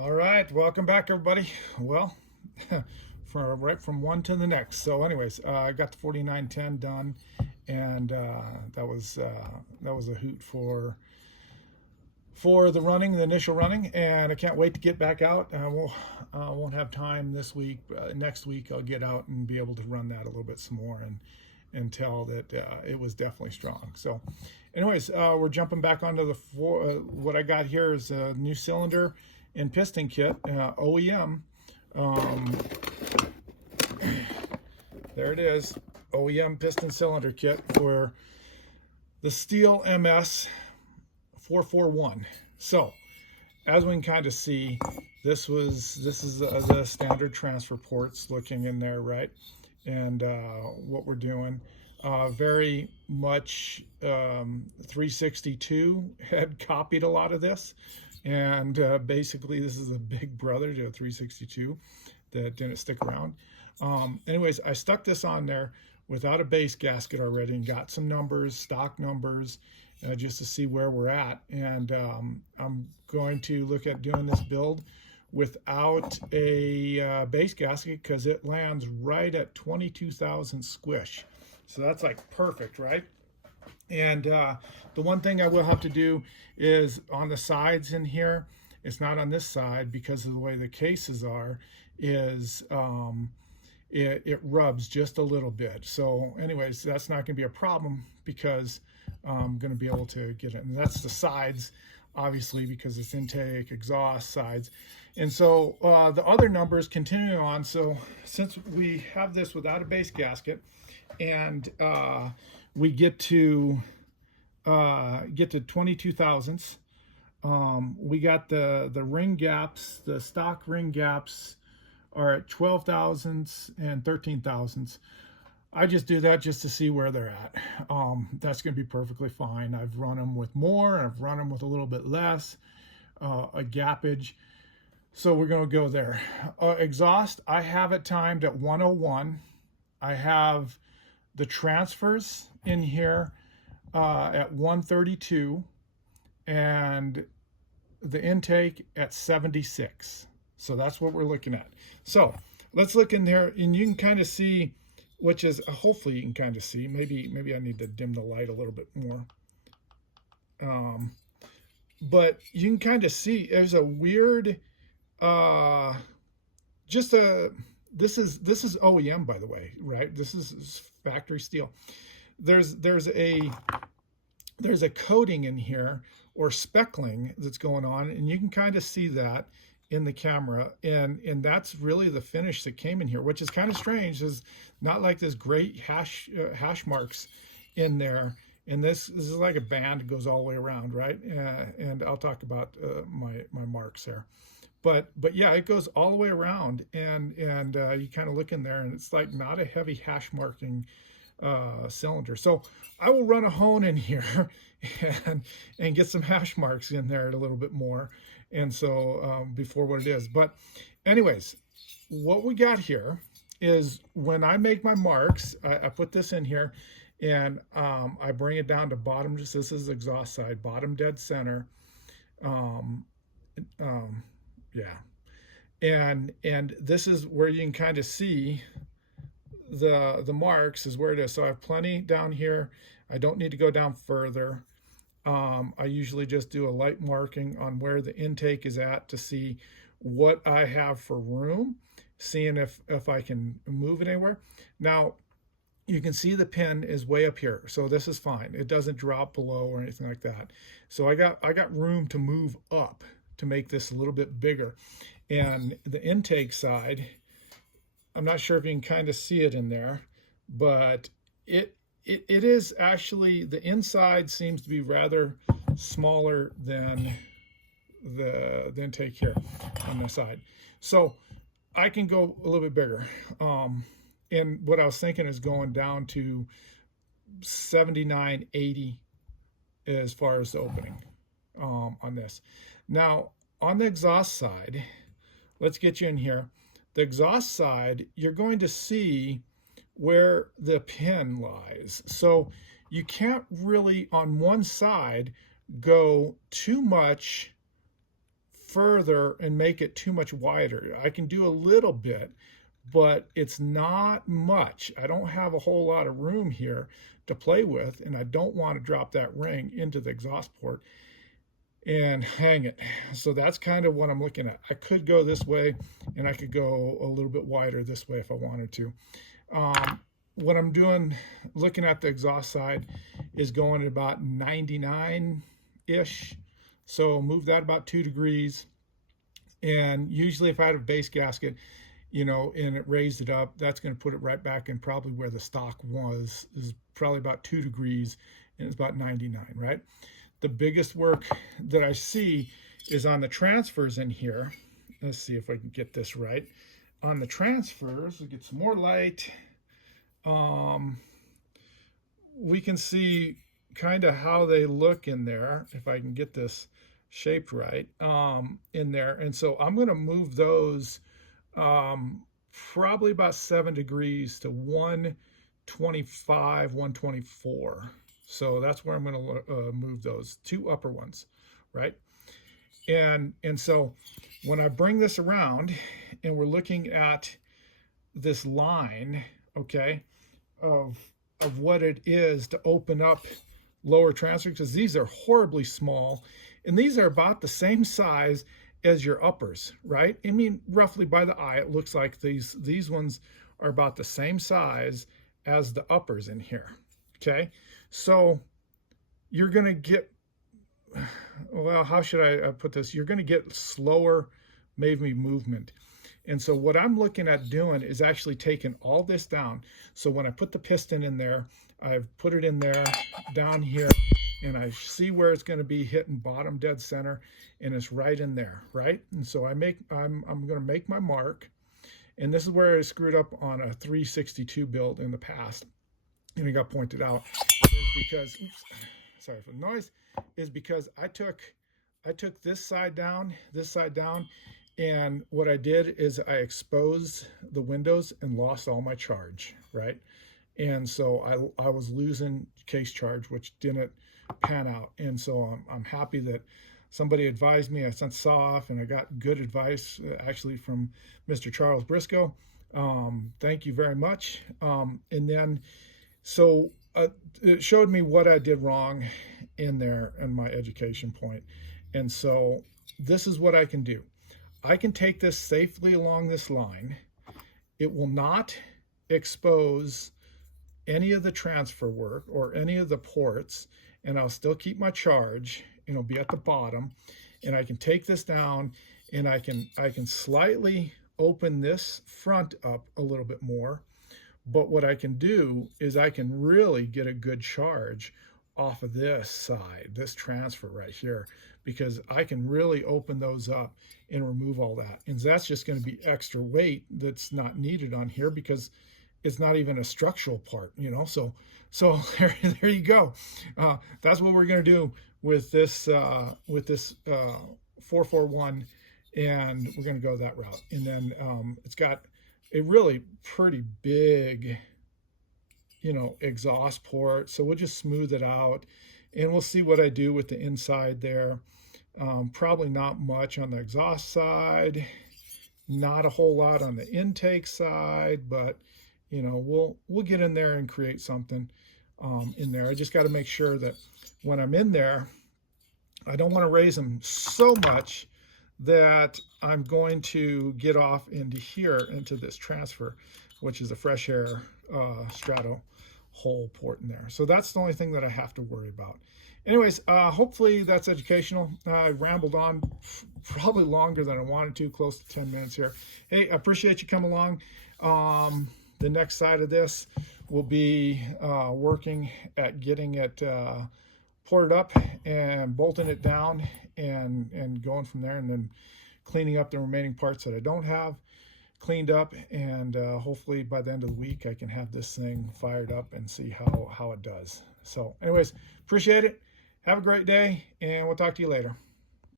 All right, welcome back, everybody. Well, right from one to the next. So, anyways, I got the 4910 done, and that was a hoot for the running, the initial running, and I can't wait to get back out. Won't have time this week. Next week, I'll get out and be able to run that a little bit some more and tell that it was definitely strong. So, anyways, we're jumping back onto the what I got here is a new cylinder and piston kit, OEM. Um, there it is, OEM piston cylinder kit for the Stihl ms441. So, as we can kind of see, this is the standard transfer ports looking in there, right? And what we're doing, very much 362 had copied a lot of this, and basically this is a big brother to a 362 that didn't stick around. Anyways, I stuck this on there without a base gasket already and got some numbers, stock numbers, just to see where we're at. And I'm going to look at doing this build without a base gasket because it lands right at 22,000 squish. So that's like perfect, right? And the one thing I will have to do is on the sides in here, it's not on this side because of the way the cases are, is it rubs just a little bit. So anyways, that's not going to be a problem because I'm going to be able to get it. And that's the sides, obviously, because it's intake, exhaust, sides. And so the other numbers continuing on. So since we have this without a base gasket and we get to 22 thousandths, we got the ring gaps, the stock ring gaps are at 12 thousandths and 13 thousandths. I just do that just to see where they're at. That's going to be perfectly fine. I've run them with more, I've run them with a little bit less, a gappage. So we're going to go there. Exhaust, I have it timed at 101. I have the transfers in here at 132 and the intake at 76. So that's what we're looking at. So let's look in there and you can kind of see, which is hopefully you can kind of see. Maybe I need to dim the light a little bit more. But you can kind of see there's a weird this is OEM, by the way, right? This is factory Stihl. There's a coating in here or speckling that's going on, and you can kind of see that in the camera, and that's really the finish that came in here, which is kind of strange. Is not like this great hash marks in there, and this is like a band that goes all the way around, right? And I'll talk about my marks there. But yeah, it goes all the way around, and you kind of look in there, and it's like not a heavy hash marking cylinder. So I will run a hone in here and get some hash marks in there a little bit more, and so before what it is. But anyways, what we got here is when I make my marks, I put this in here, and I bring it down to bottom. Just this is exhaust side, bottom dead center. Yeah, and this is where you can kind of see the marks is where it is. So I have plenty down here. I don't need to go down further. I usually just do a light marking on where the intake is at to see what I have for room, seeing if I can move it anywhere. Now you can see the pin is way up here, so this is fine. It doesn't drop below or anything like that. So I got room to move up to make this a little bit bigger. And the intake side, I'm not sure if you can kind of see it in there, but it is actually, the inside seems to be rather smaller than the intake here on the side. So I can go a little bit bigger. And what I was thinking is going down to 79, 80 as far as the opening on this. Now, on the exhaust side, let's get you in here. The exhaust side, you're going to see where the pin lies. So you can't really, on one side, go too much further and make it too much wider. I can do a little bit, but it's not much. I don't have a whole lot of room here to play with, and I don't want to drop that ring into the exhaust port and hang it. So that's kind of what I'm looking at. I could go this way, and I could go a little bit wider this way if I wanted to. What I'm doing, looking at the exhaust side, is going at about 99-ish. So move that about 2 degrees. And usually if I had a base gasket, you know, and it raised it up, that's going to put it right back in probably where the stock was, is probably about 2 degrees, and it's about 99, right? The biggest work that I see is on the transfers in here. Let's see if I can get this right. On the transfers, we get some more light. We can see kind of how they look in there, if I can get this shaped right, in there. And so I'm going to move those probably about 7 degrees to 125, 124. So that's where I'm going to move those 2 upper ones, right? And so when I bring this around and we're looking at this line, okay, of what it is to open up lower transfer, because these are horribly small, and these are about the same size as your uppers, right? I mean, roughly by the eye, it looks like these ones are about the same size as the uppers in here, okay? So you're going to get, well, how should I put this? You're going to get slower maybe movement. And so what I'm looking at doing is actually taking all this down. So when I put the piston in there, I've put it in there down here, and I see where it's going to be hitting bottom dead center, and it's right in there, right? And so I'm going to make my mark, and this is where I screwed up on a 362 build in the past, and it got pointed out, is because, oops, sorry for the noise, is because I took this side down, and what I did is I exposed the windows and lost all my charge, right? And so I was losing case charge, which didn't pan out. And so I'm happy that somebody advised me. I sent saw off, and I got good advice actually from Mr. Charles Briscoe. Thank you very much. And then so it showed me what I did wrong in there and my education point. And so this is what I can do. I can take this safely along this line. It will not expose any of the transfer work or any of the ports, and I'll still keep my charge, and it'll be at the bottom. And I can take this down, and I can slightly open this front up a little bit more. But what I can do is I can really get a good charge off of this side, this transfer right here, because I can really open those up and remove all that. And that's just going to be extra weight that's not needed on here because it's not even a structural part, you know. So there you go. That's what we're going to do with this 441, and we're going to go that route. And then it's got a really pretty big, you know, exhaust port. So we'll just smooth it out, and we'll see what I do with the inside there. Probably not much on the exhaust side, not a whole lot on the intake side, but you know, we'll get in there and create something in there. I just got to make sure that when I'm in there, I don't want to raise them so much that I'm going to get off into here, into this transfer, which is a fresh air strato hole port in there. So that's the only thing that I have to worry about. Anyways, hopefully that's educational. I rambled on probably longer than I wanted to, close to 10 minutes here. Hey, I appreciate you coming along. The next side of this will be working at getting it ported up and bolting it down and going from there, and then cleaning up the remaining parts that I don't have cleaned up, and hopefully by the end of the week I can have this thing fired up and see how it does. So anyways, appreciate it. Have a great day, and we'll talk to you later.